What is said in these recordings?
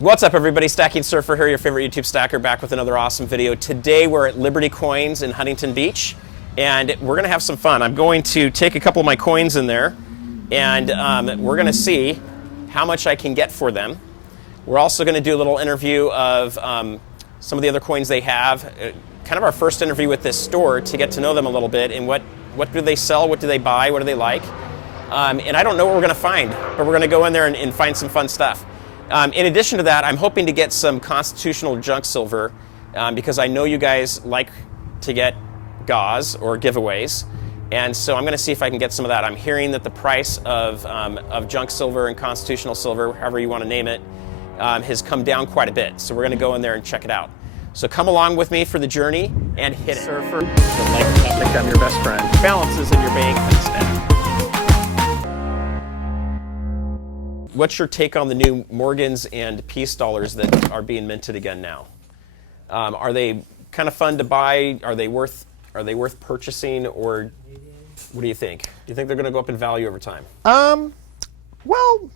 What's up, everybody? Stacking Surfer here, your favorite YouTube stacker, back with another awesome video. Today we're at Liberty Coins in Huntington Beach, and we're going to have some fun. I'm going to take a couple of my coins in there, and we're going to see how much I can get for them. We're also going to do a little interview of some of the other coins they have, kind of our first interview with this store to get to know them a little bit, and what do they sell, what do they buy, what do they like. And I don't know what we're going to find, but we're going to go in there and find some fun stuff. In addition to that, I'm hoping to get some constitutional junk silver because I know you guys like to get gauze or giveaways, and so I'm going to see if I can get some of that. I'm hearing that the price of junk silver and constitutional silver, however you want to name it, has come down quite a bit. So we're going to go in there and check it out. So come along with me for the journey and hit it. Surfer, like I'm your best friend. Balances in your bank instead. What's your take on the new Morgans and peace dollars that are being minted again now? Are they kind of fun to buy? Are they worth purchasing, or what do you think? Do you think they're going to go up in value over time? Well,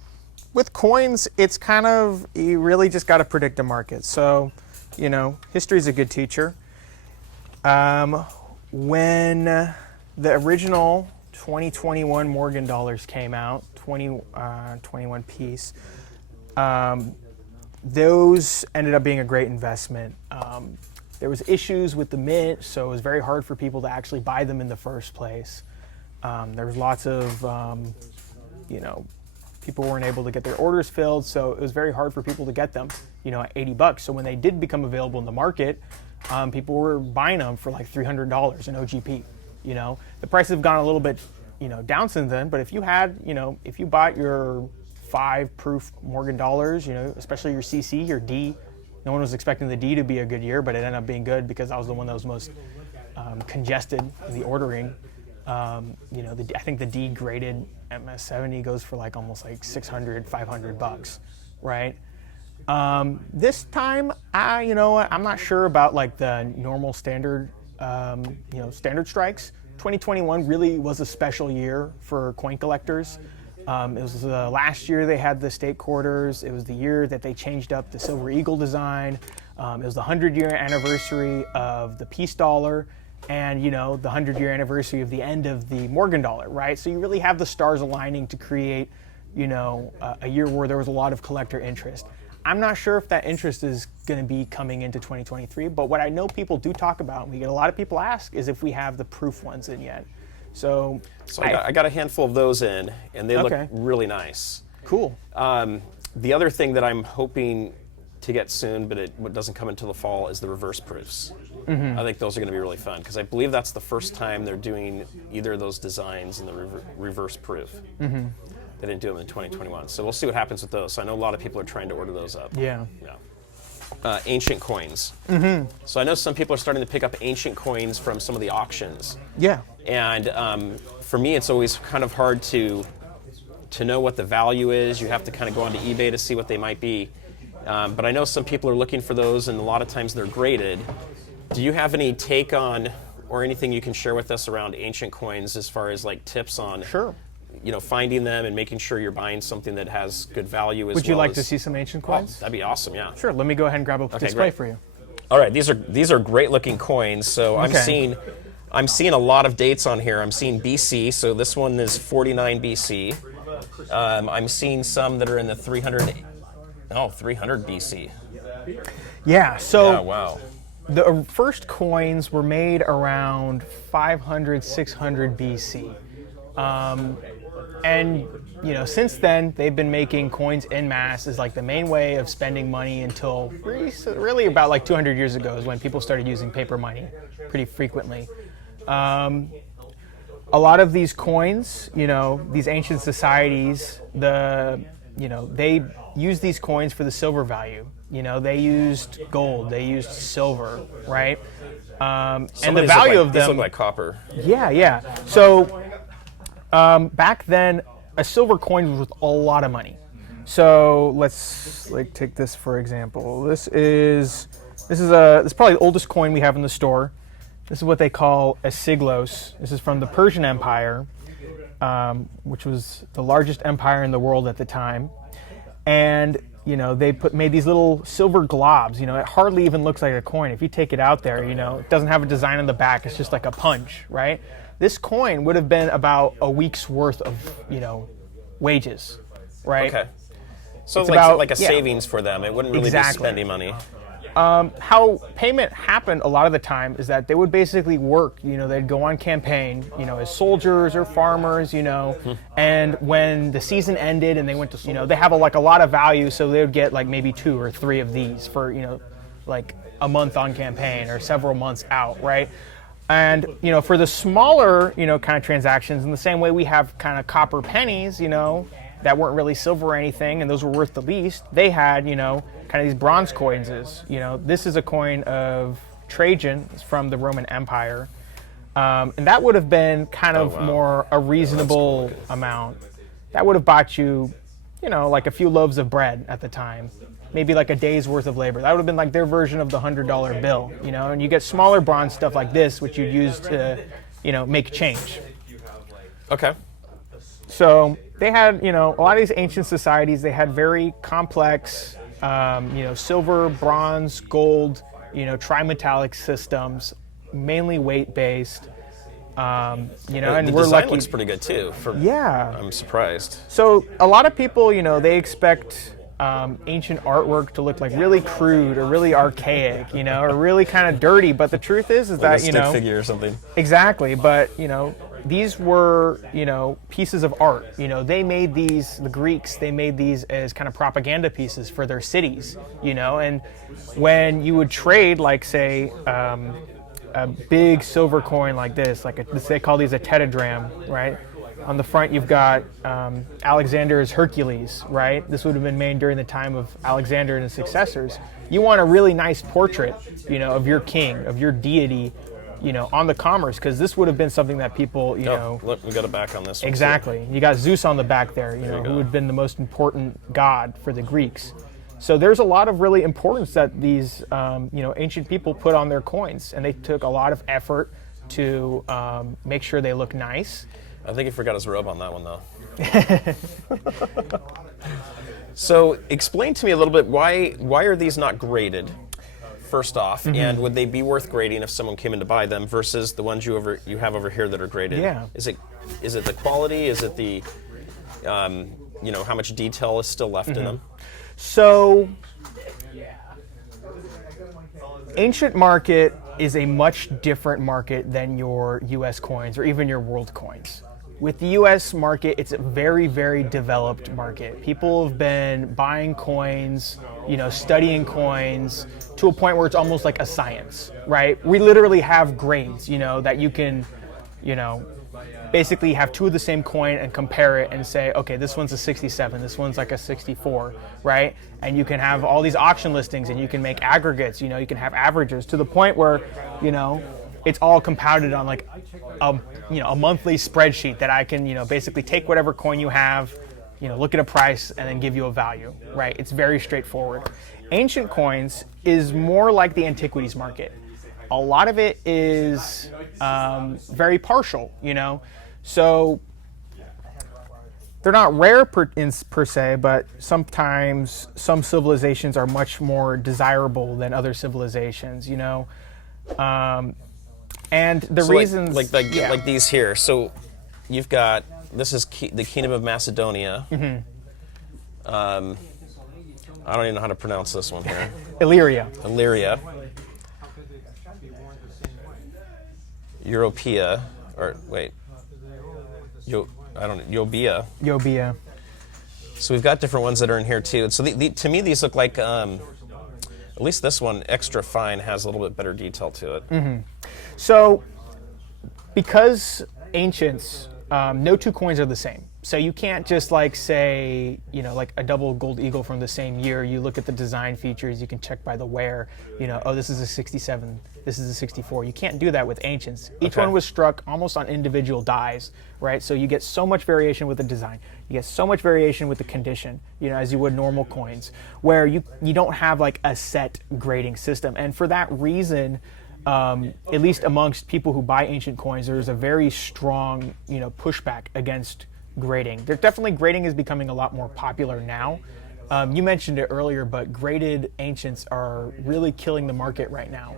with coins, it's kind of, you really just got to predict the market. So, you know, history's a good teacher. When the original 2021 Morgan dollars came out, 21 piece. Those ended up being a great investment. There was issues with the mint, so it was very hard for people to actually buy them in the first place. There was lots of, people weren't able to get their orders filled, so it was very hard for people to get them, at 80 bucks. So when they did become available in the market, people were buying them for like $300 in OGP. The prices have gone a little bit down since then, but if you had, if you bought your 5 proof Morgan dollars, especially your CC, your D, no one was expecting the D to be a good year, but it ended up being good because that was the one that was most congested in the ordering. I think the D graded MS70 goes for like almost like 600, 500 bucks, right? This time, I'm not sure about like the normal standard, standard strikes. 2021 really was a special year for coin collectors. It was the last year they had the state quarters. It was the year that they changed up the Silver Eagle design. It was the 100-year anniversary of the peace dollar, and the 100-year anniversary of the end of the Morgan dollar, right? So you really have the stars aligning to create, a year where there was a lot of collector interest. I'm not sure if that interest is going to be coming into 2023, but what I know people do talk about, and we get a lot of people ask, is if we have the proof ones in yet. So I got a handful of those in, and they look really nice. Cool. The other thing that I'm hoping to get soon, but it doesn't come until the fall, is the reverse proofs. Mm-hmm. I think those are going to be really fun, because I believe that's the first time they're doing either of those designs in the reverse proof. Mm-hmm. They didn't do them in 2021, so we'll see what happens with those. So I know a lot of people are trying to order those up. Yeah. Ancient coins. Mm-hmm. So I know some people are starting to pick up ancient coins from some of the auctions. Yeah. And for me, it's always kind of hard to know what the value is. You have to kind of go onto eBay to see what they might be. But I know some people are looking for those, and a lot of times they're graded. Do you have any take on, or anything you can share with us around ancient coins as far as like tips on? Sure. Finding them and making sure you're buying something that has good value as well. Would you like to see some ancient coins? Oh, that'd be awesome, yeah. Sure, let me go ahead and grab a display for you. All right, these are great looking coins. So I'm seeing a lot of dates on here. I'm seeing BC, so this one is 49 BC. I'm seeing some that are in the 300 BC. Yeah, so yeah, wow. The first coins were made around 500, 600 BC. And since then, they've been making coins en masse as like the main way of spending money until really about like 200 years ago is when people started using paper money pretty frequently. A lot of these coins, these ancient societies, they use these coins for the silver value. They used gold, they used silver, right? And the value of them. These look like copper. Yeah. So back then, a silver coin was worth a lot of money. So let's take this for example. This is probably the oldest coin we have in the store. This is what they call a siglos. This is from the Persian Empire, which was the largest empire in the world at the time. And they made these little silver globs. It hardly even looks like a coin. If you take it out there, it doesn't have a design on the back. It's just like a punch, right? This coin would have been about a week's worth of, wages, right? Okay. So It's like, about- like a yeah. savings for them. It wouldn't really Exactly. be spending money. How payment happened a lot of the time is that they would basically work, they'd go on campaign, as soldiers or farmers, and when the season ended and they went to, they have a lot of value, so they would get like maybe 2 or 3 of these for, like a month on campaign or several months out, right? And, for the smaller, kind of transactions, in the same way we have kind of copper pennies, that weren't really silver or anything, and those were worth the least, they had, kind of these bronze coins. This is a coin of Trajan. It's from the Roman Empire. And that would have been kind of more a reasonable amount. That would have bought you, like a few loaves of bread at the time. Maybe like a day's worth of labor. That would have been like their version of the $100 bill, and you get smaller bronze stuff like this, which you'd use to, make change. Okay. So they had, a lot of these ancient societies, they had very complex, silver, bronze, gold, trimetallic systems, mainly weight-based. And The we're design lucky. looks pretty good too. Yeah. I'm surprised. So a lot of people, they expect ancient artwork to look like really crude or really archaic, or really kind of dirty. But the truth is Like that, a stick figure or something. Exactly, but these were pieces of art. They made these. The Greeks, they made these as kind of propaganda pieces for their cities. And when you would trade, like say, a big silver coin like this, they call these a tetradrachm, right? On the front, you've got Alexander's Hercules, right? This would have been made during the time of Alexander and his successors. You want a really nice portrait, of your king, of your deity, on the commerce, because this would have been something that people, Look, we got it back on this one. Exactly. You got Zeus on the back there, who would have been the most important god for the Greeks. So there's a lot of really importance that these, ancient people put on their coins, and they took a lot of effort to make sure they look nice. I think he forgot his robe on that one, though. So explain to me a little bit, why are these not graded, first off, and would they be worth grading if someone came in to buy them versus the ones you have over here that are graded? Yeah. Is it the quality? Is it the, how much detail is still left in them? So, ancient market is a much different market than your U.S. coins or even your world coins. With the U.S. market, it's a very, very developed market. People have been buying coins, studying coins to a point where it's almost like a science, right? We literally have grades, that you can, basically have 2 of the same coin and compare it and say, okay, this one's a 67, this one's like a 64, right? And you can have all these auction listings and you can make aggregates, you can have averages to the point where, it's all compounded on like a monthly spreadsheet that I can, basically take whatever coin you have, look at a price and then give you a value, right? It's very straightforward. Ancient coins is more like the antiquities market. A lot of it is very partial, So they're not rare per se, but sometimes some civilizations are much more desirable than other civilizations, and the reasons... Like these here. So you've got, this is the Kingdom of Macedonia. I don't even know how to pronounce this one here. Illyria. Europea, or wait, Eubea. Eubea. So we've got different ones that are in here too. So to me, these look like, at least this one, extra fine, has a little bit better detail to it. So, because ancients, no 2 coins are the same. So you can't just say, like a double gold eagle from the same year. You look at the design features, you can check by the wear, oh, this is a 67, this is a 64. You can't do that with ancients. Each one was struck almost on individual dies, right? So you get so much variation with the design. You get so much variation with the condition, as you would normal coins, where you don't have like a set grading system. And for that reason, at least amongst people who buy ancient coins, there's a very strong, pushback against grading. Grading is becoming a lot more popular now, You mentioned it earlier, but graded ancients are really killing the market right now.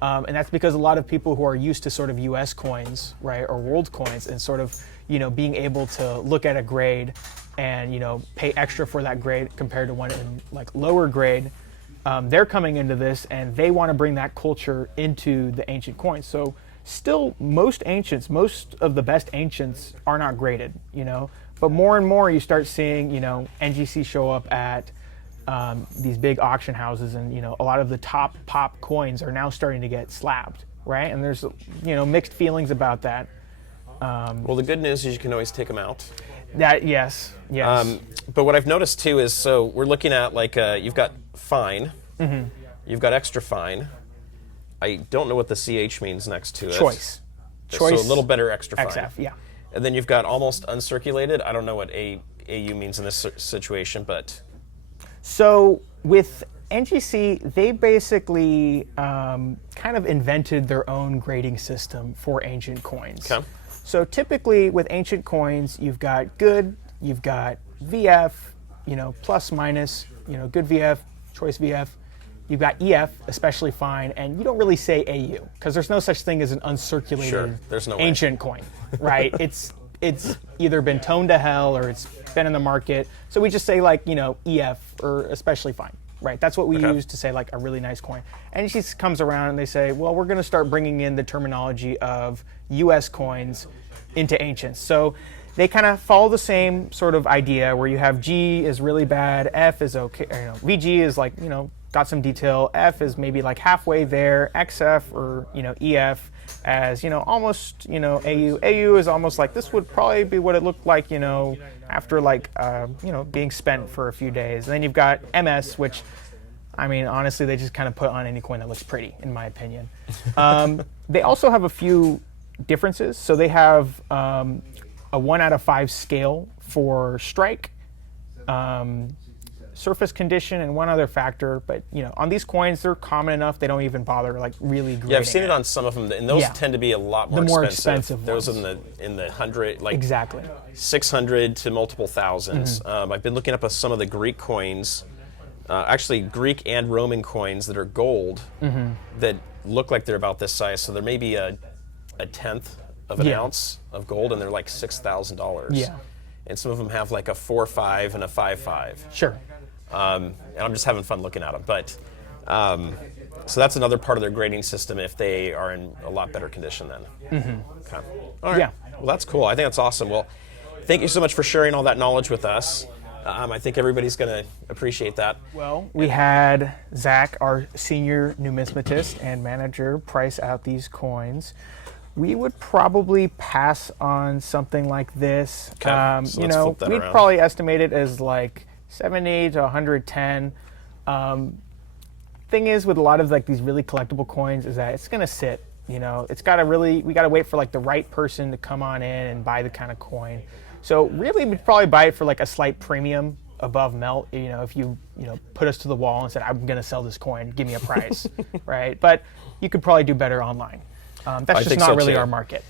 And that's because a lot of people who are used to sort of US coins, right, or world coins, and sort of, being able to look at a grade and, pay extra for that grade compared to one in like lower grade, they're coming into this and they want to bring that culture into the ancient coins. So still, most of the best ancients are not graded, but more and more you start seeing, NGC show up at these big auction houses, and a lot of the top pop coins are now starting to get slabbed, right? And there's mixed feelings about that. Well, the good news is you can always take them out. Yes. But what I've noticed too is, so we're looking at like you've got fine, you've got extra fine. I don't know what the CH means next to it. Choice. So a little better extra fine. XF, yeah. And then you've got almost uncirculated. I don't know what AU means in this situation, but. So with NGC, they basically kind of invented their own grading system for ancient coins. Okay. So typically with ancient coins, you've got good, you've got VF, plus minus, good VF, choice VF. You've got EF, especially fine, and you don't really say AU because there's no such thing as an uncirculated ancient coin, right? It's either been toned to hell or it's been in the market. So we just say like, EF or especially fine, right? That's what we use to say like a really nice coin. And it just comes around and they say, well, we're going to start bringing in the terminology of US coins into ancients. So they kind of follow the same sort of idea where you have G is really bad, F is okay, VG is like, got some detail, F is maybe like halfway there, XF or, EF as, almost, AU. AU is almost like, this would probably be what it looked like, after like, being spent for a few days. And then you've got MS, which, I mean, honestly, they just kind of put on any coin that looks pretty, in my opinion. They also have a few differences. So they have a 1 out of 5 scale for strike, surface condition, and one other factor. But on these coins, they're common enough they don't even bother like really grading. Yeah, I've seen it on some of them, and those tend to be a lot more expensive. Those ones. in the hundred, like exactly 600 to multiple thousands. I've been looking up some of the Greek coins, actually Greek and Roman coins that are gold that look like they're about this size. So there may be a tenth of an ounce of gold, and they're like $6,000. Yeah. And some of them have like a 4.5 and a 5.5. Sure. And I'm just having fun looking at them. But so that's another part of their grading system if they are in a lot better condition then. Okay. All right. Yeah. Well, that's cool. I think that's awesome. Well, thank you so much for sharing all that knowledge with us. I think everybody's going to appreciate that. Well, we had Zach, our senior numismatist and manager, price out these coins. We would probably pass on something like this. Okay. So let's flip that we'd around. probably estimate it as like 70 to 110. Thing is, with a lot of like these really collectible coins, is that it's gonna sit. It's gotta we gotta wait for like the right person to come on in and buy the kind of coin. So really, we'd probably buy it for like a slight premium above melt. If you put us to the wall and said, "I'm gonna sell this coin, give me a price," right? But you could probably do better online. That's just not really our market.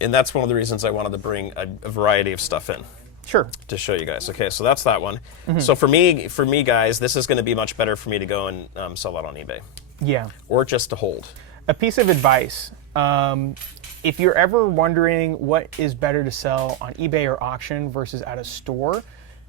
And that's one of the reasons I wanted to bring a variety of stuff in. Sure. To show you guys. Okay, so that's that one. So for me, guys, this is going to be much better for me to go and sell that on eBay. Yeah. Or just to hold. A piece of advice. If you're ever wondering what is better to sell on eBay or auction versus at a store,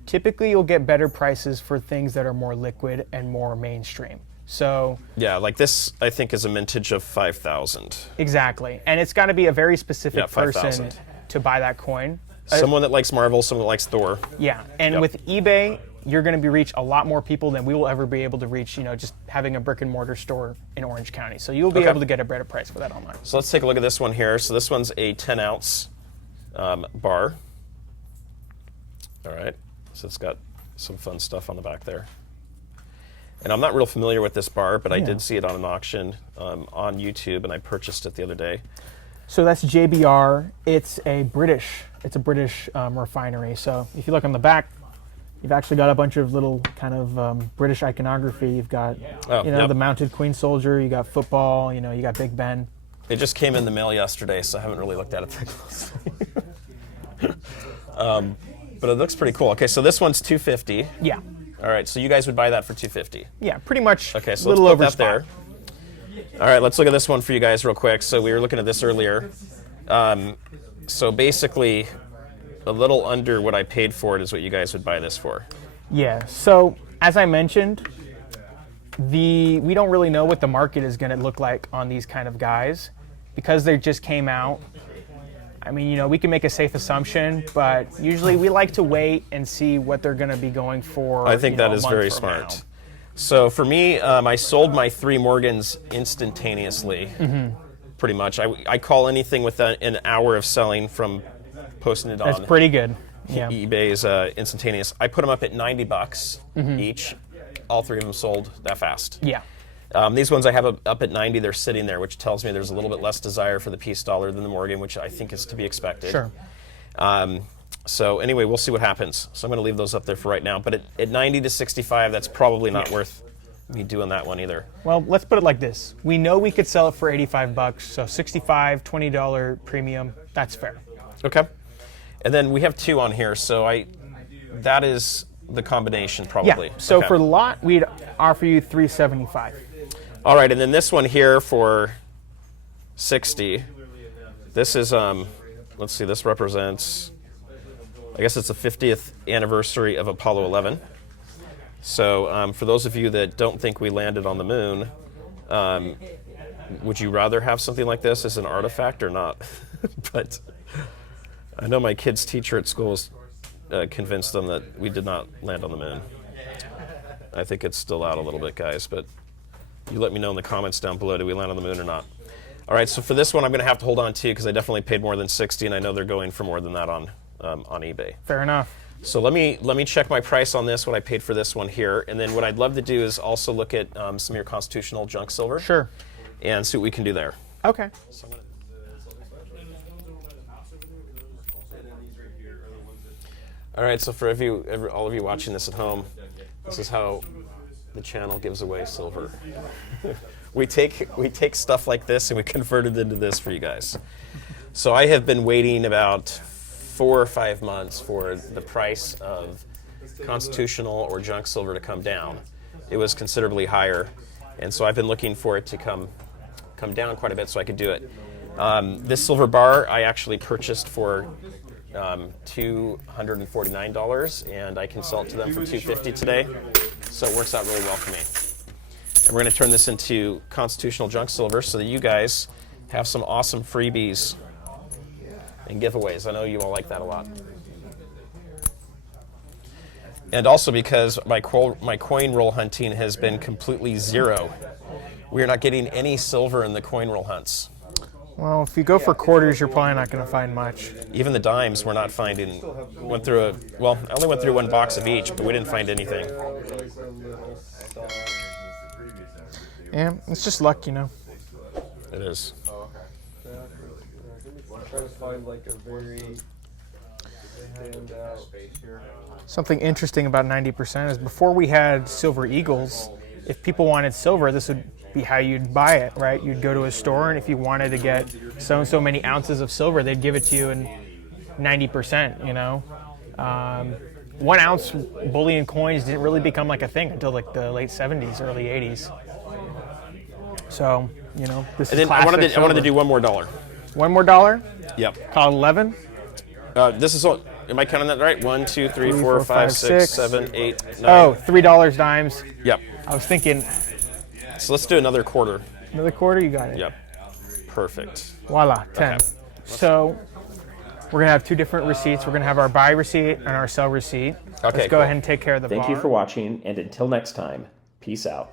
typically you'll get better prices for things that are more liquid and more mainstream. So yeah, like this, I think is a mintage of 5,000. Exactly, and it's got to be a very specific person to buy that coin. Someone that likes Marvel, someone that likes Thor. Yeah, and with eBay, you're going to reach a lot more people than we will ever be able to reach. Just having a brick and mortar store in Orange County. So you'll be able to get a better price for that online. So let's take a look at this one here. So this one's a 10 ounce bar. All right, so it's got some fun stuff on the back there. And I'm not real familiar with this bar, but I did see it on an auction on YouTube, and I purchased it the other day. So that's JBR. It's a British refinery. So if you look on the back, you've actually got a bunch of little kind of British iconography. You've got the mounted Queen Soldier. You got football. You got Big Ben. It just came in the mail yesterday, so I haven't really looked at it that closely. But it looks pretty cool. Okay, so this one's $250. Yeah. All right, so you guys would buy that for $250. Yeah, pretty much. Okay, so a little let's over put that there. All right, let's look at this one for you guys real quick. So we were looking at this earlier. So basically, a little under what I paid for it is what you guys would buy this for. Yeah. So as I mentioned, we don't really know what the market is going to look like on these kind of guys because they just came out. I mean, you know, we can make a safe assumption, but usually we like to wait and see what they're going to be going for. I think that is very smart. Now. So for me, I sold my 3 Morgans instantaneously, pretty much. I call anything within an hour of selling from posting it That's on pretty good. Yeah. eBay's instantaneous. I put them up at $90 each. All 3 of them sold that fast. Yeah. These ones I have up at 90. They're sitting there, which tells me there's a little bit less desire for the peace dollar than the Morgan, which I think is to be expected. Sure. So anyway, we'll see what happens. So I'm going to leave those up there for right now. But at 90 to 65, that's probably not worth me doing that one either. Well, let's put it like this. We know we could sell it for $85, so $65, $20 premium, that's fair. Okay. And then we have 2 on here, so that is the combination probably. Yeah. So okay. for the lot, we'd offer you $375. All right, and then this one here for 60. This is let's see, this represents, I guess it's the 50th anniversary of Apollo 11. So for those of you that don't think we landed on the moon, would you rather have something like this as an artifact or not? But I know my kid's teacher at school is convinced them that we did not land on the moon. I think it's still out a little bit, guys, but you let me know in the comments down below, did we land on the moon or not? All right, so for this one, I'm going to have to hold on to because I definitely paid more than 60, and I know they're going for more than that on eBay. Fair enough. So let me check my price on this, what I paid for this one here, and then what I'd love to do is also look at some of your constitutional junk silver. Sure. And see what we can do there. Okay. All right, so for all of you watching this at home, this is how the channel gives away silver. we take stuff like this and we convert it into this for you guys. So I have been waiting about 4 or 5 months for the price of constitutional or junk silver to come down. It was considerably higher, and so I've been looking for it to come down quite a bit so I could do it. This silver bar I actually purchased for $249, and I can sell it to them for $250 today, so it works out really well for me. And we're going to turn this into constitutional junk silver so that you guys have some awesome freebies and giveaways. I know you all like that a lot. And also because my coin roll hunting has been completely zero. We are not getting any silver in the coin roll hunts. Well, if you go for quarters, you're probably not going to find much. Even the dimes we're not finding. I only went through 1 box of each, but we didn't find anything. Yeah, it's just luck, you know. It is. Something interesting about 90% is before we had silver eagles, if people wanted silver, this would be how you'd buy it, right? You'd go to a store, and if you wanted to get so and so many ounces of silver, they'd give it to you in 90%, you know? 1 ounce bullion coins didn't really become like a thing until like the late 70s, early 80s. So, you know, this And is then I wanted classic to do one more dollar. One more dollar? Yep. Call it 11? This is all. Am I counting that right? 1, 2, 3, 4, 5, 6, 7, 8, 9. Oh, $3 dimes. Yep. I was thinking So let's do another quarter. another quarter, you got it. Yep. Perfect. Voila, 10. Okay. So we're going to have 2 different receipts. We're going to have our buy receipt and our sell receipt. Okay, Let's go ahead and take care of the bar. Thank you for watching, and until next time, peace out.